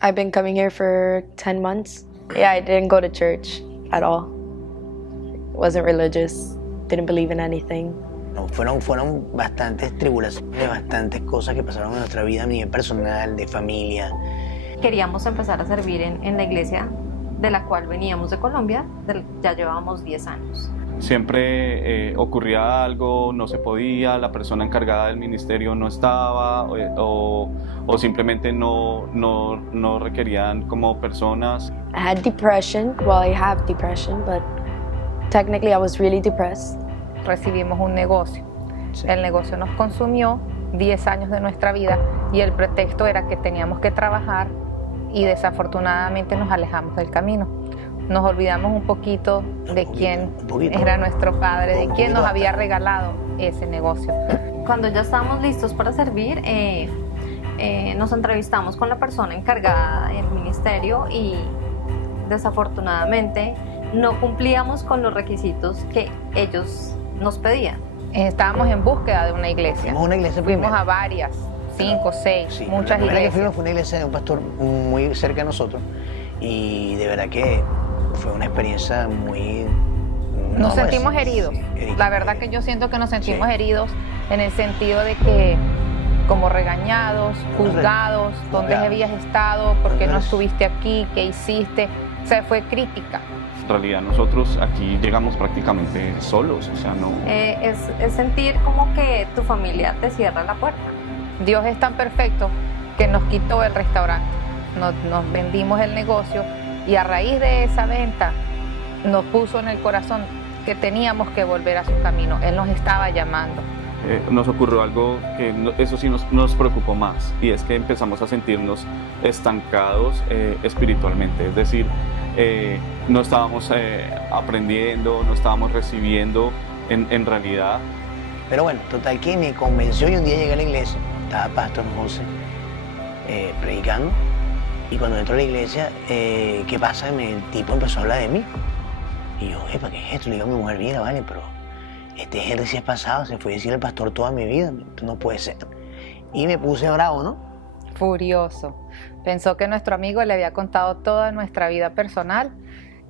I've been coming here for 10 months. Yeah, I didn't go to church at all. Wasn't religious, didn't believe in anything. No, fueron bastantes tribulaciones, bastantes cosas que pasaron en nuestra vida a nivel personal, de familia. Queríamos empezar a servir en la iglesia de la cual veníamos de Colombia, ya llevábamos 10 años. Siempre ocurría algo, no se podía, la persona encargada del ministerio no estaba o simplemente no requerían como personas. I had depression. Well, I have depression, but technically I was really depressed. Recibimos un negocio. Sí. El negocio nos consumió 10 años de nuestra vida y el pretexto era que teníamos que trabajar y desafortunadamente nos alejamos del camino. Nos olvidamos un poquito de quién era nuestro padre, de quién nos había regalado ese negocio. Cuando ya estábamos listos para servir, nos entrevistamos con la persona encargada del ministerio y desafortunadamente no cumplíamos con los requisitos que ellos nos pedían. Estábamos en búsqueda de una iglesia. Fuimos a una iglesia Fuimos primero. a varias, 5, 6, Sí, muchas la primera que iglesias. fuimos fue una iglesia de un pastor muy cerca de nosotros y de verdad que fue una experiencia muy... Nos sentimos heridos. La verdad que yo siento que nos sentimos heridos en el sentido de que como regañados, juzgados, dónde habías estado, por qué no estuviste aquí, qué hiciste. O sea, fue crítica. En realidad nosotros aquí llegamos prácticamente solos, o sea, no... Es sentir como que tu familia te cierra la puerta. Dios es tan perfecto que nos quitó el restaurante, nos vendimos el negocio y a raíz de esa venta nos puso en el corazón que teníamos que volver a su camino. Él nos estaba llamando. Nos ocurrió algo que eso sí nos preocupó más, y es que empezamos a sentirnos estancados espiritualmente, es decir, no estábamos aprendiendo, no estábamos recibiendo en realidad. Pero bueno, total que me convenció y un día llegué a la iglesia, estaba Pastor José predicando y cuando entro a la iglesia, ¿qué pasa? El tipo empezó a hablar de mí y yo, ¿para qué es esto? Le digo a mi mujer, mira, vale, pero este es el recién pasado, se fue a decir el pastor toda mi vida, esto no puede ser. Y me puse bravo, ¿no? Furioso. Pensó que nuestro amigo le había contado toda nuestra vida personal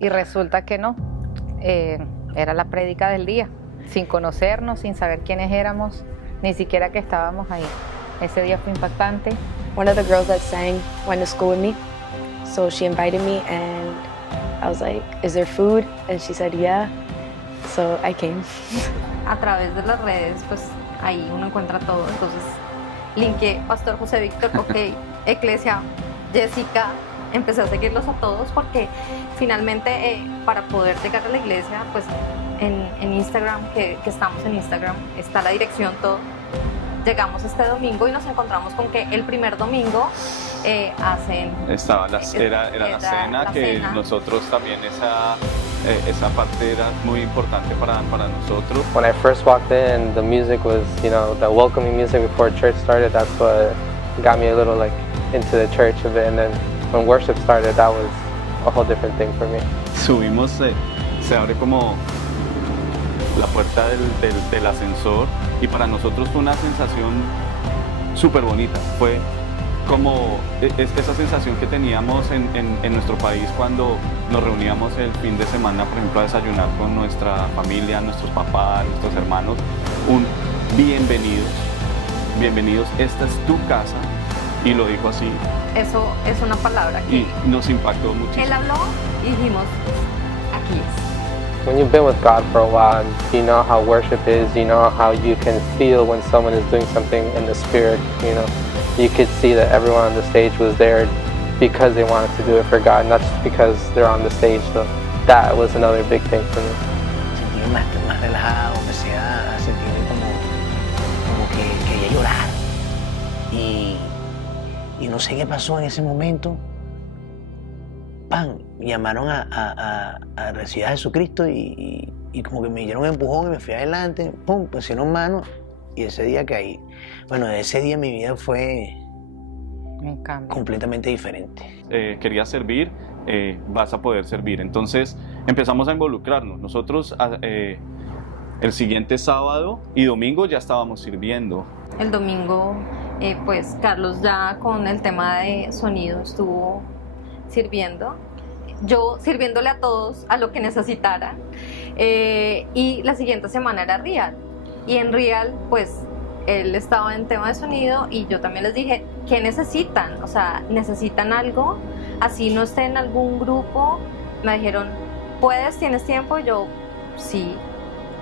y resulta que no. Era la prédica del día, sin conocernos, sin saber quiénes éramos, ni siquiera que estábamos ahí. Ese día fue impactante. One of the girls that sang went to school with me, so she invited me and I was like, is there food? And she said, yeah, so I came. A través de las redes, pues ahí uno encuentra todo, entonces linké Pastor José Víctor, ok, Ekklesia, Jessica, empecé a seguirlos a todos porque finalmente para poder llegar a la iglesia, pues en Instagram, que estamos en Instagram, está la dirección, todo. Llegamos este domingo y nos encontramos con que el primer domingo hacen... Era la cena, la que cena. nosotros también esa parte era muy importante para nosotros. When I first walked in, the music was, the welcoming music before church started. That's what got me a little into the church a bit. And then when worship started, that was a whole different thing for me. Subimos, se abre como la puerta del ascensor y para nosotros fue una sensación súper bonita. Fue como esa sensación que teníamos en nuestro país cuando nos reuníamos el fin de semana, por ejemplo, a desayunar con nuestra familia, nuestros papás, nuestros hermanos. Un bienvenidos, esta es tu casa, y lo dijo así. Eso es una palabra que Y nos impactó muchísimo. él habló y dijimos, aquí es. When you've been with God for a while, you know how worship is, you know how you can feel when someone is doing something in the spirit, You could see that everyone on the stage was there because they wanted to do it for God, not just because they're on the stage. So that was another big thing for me. Sentí más relajado, empecé a sentirme como que quería llorar. Y no sé qué pasó en ese momento. ¡Pam! Llamaron a recibir a Jesucristo y como que me dieron un empujón y me fui adelante. ¡Pum! Pusieron manos y ese día caí. Bueno, ese día mi vida fue Un cambio. completamente diferente. Querías servir, vas a poder servir. Entonces empezamos a involucrarnos. Nosotros el siguiente sábado y domingo ya estábamos sirviendo. El domingo pues Carlos ya con el tema de sonido estuvo sirviendo, yo sirviéndole a todos a lo que necesitaran, y la siguiente semana era Real, y en Real pues él estaba en tema de sonido y yo también les dije, ¿qué necesitan? O sea, ¿necesitan algo? Así no esté en algún grupo. Me dijeron, ¿puedes? ¿Tienes tiempo? Yo, sí.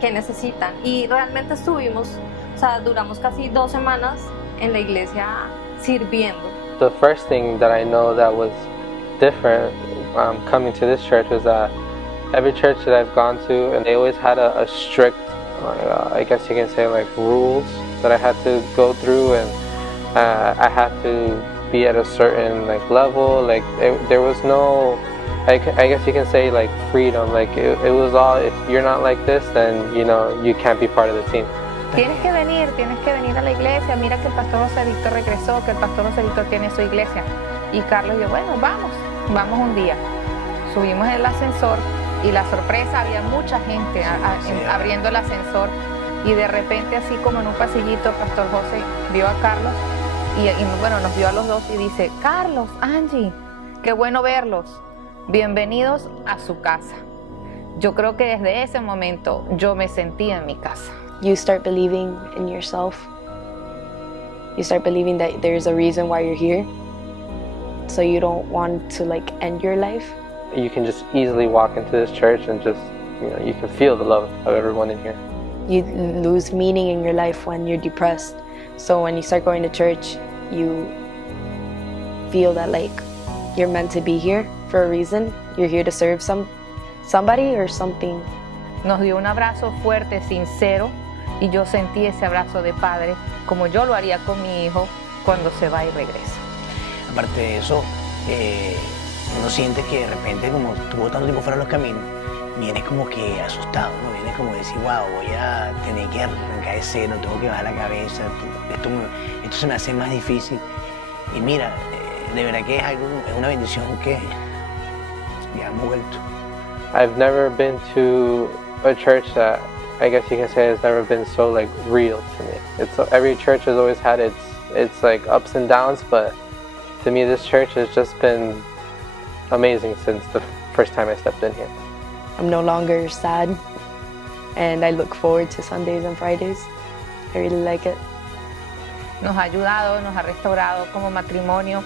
¿Qué necesitan? Y realmente estuvimos, o sea, duramos casi 2 semanas en la iglesia sirviendo. The first thing that I know that was different coming to this church was that every church that I've gone to, and they always had a strict, I guess you can say, like rules that I had to go through, and I had to be at a certain like level. Like there was no, I guess you can say, like freedom. Like it was all, if you're not like this, then you know you can't be part of the team. Tienes que venir a la iglesia. Mira que el pastor José Víctor regresó, que el pastor José Víctor tiene su iglesia. Y Carlos y yo, bueno, vamos un día. Subimos en el ascensor y la sorpresa, había mucha gente abriendo el ascensor, y de repente, así como en un pasillito, el pastor José vio a Carlos y bueno, nos vio a los dos y dice, Carlos, Angie, qué bueno verlos, bienvenidos a su casa. Yo creo que desde ese momento yo me sentí en mi casa. You start believing in yourself. You start believing that there's a reason why you're here. So you don't want to like end your life. You can just easily walk into this church and just, you know, you can feel the love of everyone in here. You lose meaning in your life when you're depressed. So when you start going to church, you feel that like you're meant to be here for a reason. You're here to serve somebody or something. Nos dio un abrazo fuerte, sincero, y yo sentí ese abrazo de padre, como yo lo haría con mi hijo cuando se va y regresa. Aparte de eso, uno siente que de repente, como estuvo tanto tiempo fuera de los caminos, vienes como que asustado, ¿no? Vienes como decir, wow, voy a tener que arrancar de cero, tengo que bajar la cabeza, esto se me hace más difícil. Y mira, de verdad que es una bendición que ya hemos vuelto. I've never been to a church that I guess you can say has never been so like real to me. Every church has always had its like ups and downs, but to me this church has just been amazing since the first time I stepped in here. I'm no longer sad, and I look forward to Sundays and Fridays. I really like it. Nos ha ayudado, nos ha restaurado como matrimonio.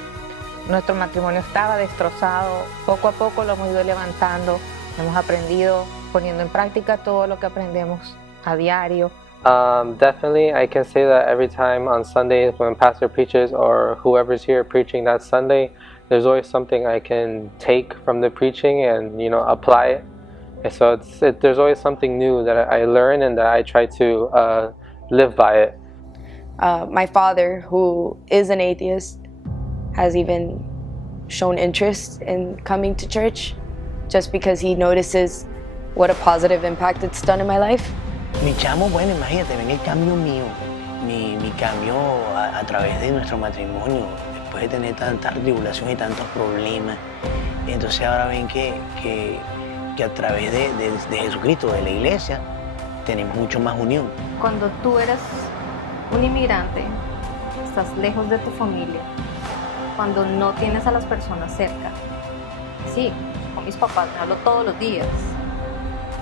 Nuestro matrimonio estaba destrozado. Poco a poco lo hemos ido levantando. Hemos aprendido, poniendo en práctica todo lo que aprendemos a diario. Definitely, I can say that every time on Sundays when pastor preaches or whoever's here preaching that Sunday, there's always something I can take from the preaching and, you know, apply it. And so there's always something new that I learn and that I try to live by it. My father, who is an atheist, has even shown interest in coming to church just because he notices what a positive impact it's done in my life. Mi chamo, bueno, imagínate, ven el cambio mío, mi cambio a través de nuestro matrimonio, después de tener tantas tribulaciones y tantos problemas. Entonces ahora ven que a través de Jesucristo, de la iglesia, tenemos mucho más unión. Cuando tú eres un inmigrante, estás lejos de tu familia, cuando no tienes a las personas cerca. Sí, con mis papás me hablo todos los días,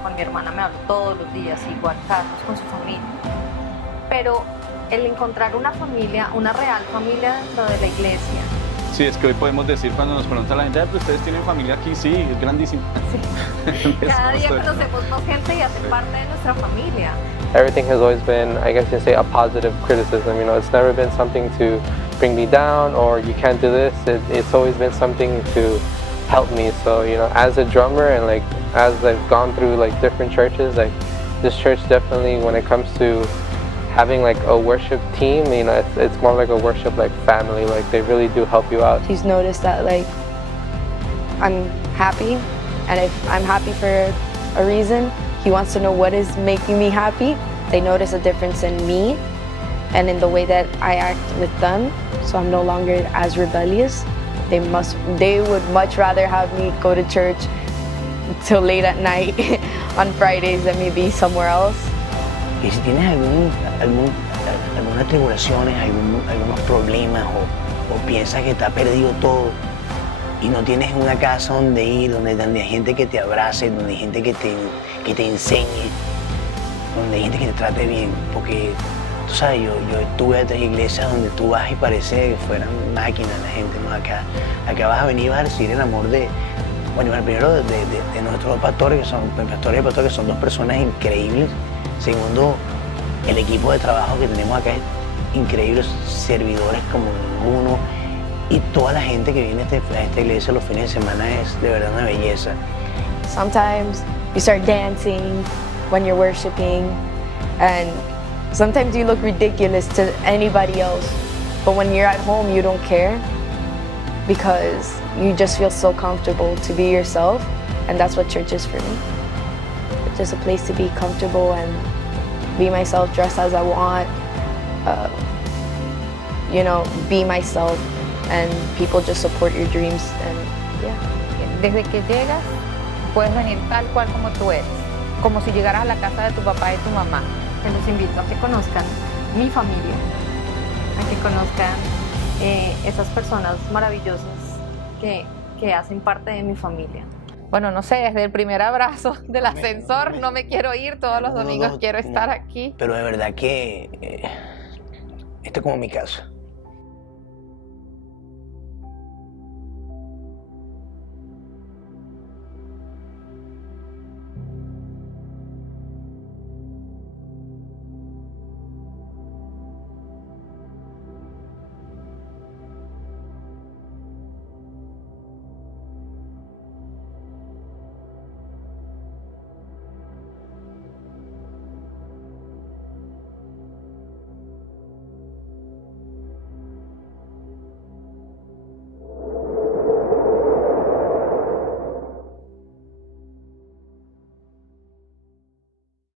con mi hermana me hablo todos los días, igual Carlos con su familia. Pero el encontrar una familia, una real familia dentro de la iglesia. Sí, es que hoy podemos decir cuando nos pregunta la gente, pero ustedes tienen familia aquí, sí, es grandísimo. Sí. Cada día conocemos más gente y hace parte de nuestra familia. Everything has always been, I guess you say, a positive criticism. You know, it's never been something to bring me down or you can't do this. It's always been something to help me. So, you know, as a drummer and like as I've gone through like different churches, like this church definitely, when it comes to having like a worship team, you know, it's more like a worship like family. Like they really do help you out. He's noticed that like I'm happy, and if I'm happy for a reason, he wants to know what is making me happy. They notice a difference in me and in the way that I act with them, so I'm no longer as rebellious. They would much rather have me go to church till late at night on Fridays than me be somewhere else. Y si tienes algunas tribulaciones, algunos problemas o piensas que está perdido todo y no tienes una casa donde ir, donde hay gente que te abrace, donde hay gente que te enseñe, donde hay gente que te trate bien, porque tú sabes, yo estuve en otras iglesias donde tú vas y parece que fueran máquinas la gente, ¿no? Acá vas a venir y vas a recibir el amor de, bueno, primero de nuestros dos pastores, que son dos personas increíbles. Segundo, el equipo de trabajo que tenemos acá es increíbles, servidores como ninguno, y toda la gente que viene a esta iglesia los fines de semana es de verdad una belleza. Sometimes you start dancing when you're worshiping, and sometimes you look ridiculous to anybody else, but when you're at home you don't care because you just feel so comfortable to be yourself, and that's what church is for me. It's just a place to be comfortable and be myself, dress as I want, be myself, and people just support your dreams, and yeah. Desde que llegas, puedes venir tal cual como tú eres, como si llegaras a la casa de tu papá y tu mamá. Que los invito a que conozcan mi familia, a que conozcan esas personas maravillosas que hacen parte de mi familia. Bueno, no sé, desde el primer abrazo del ascensor no me quiero ir, todos los domingos quiero estar aquí. Pero de verdad que esto es como mi casa.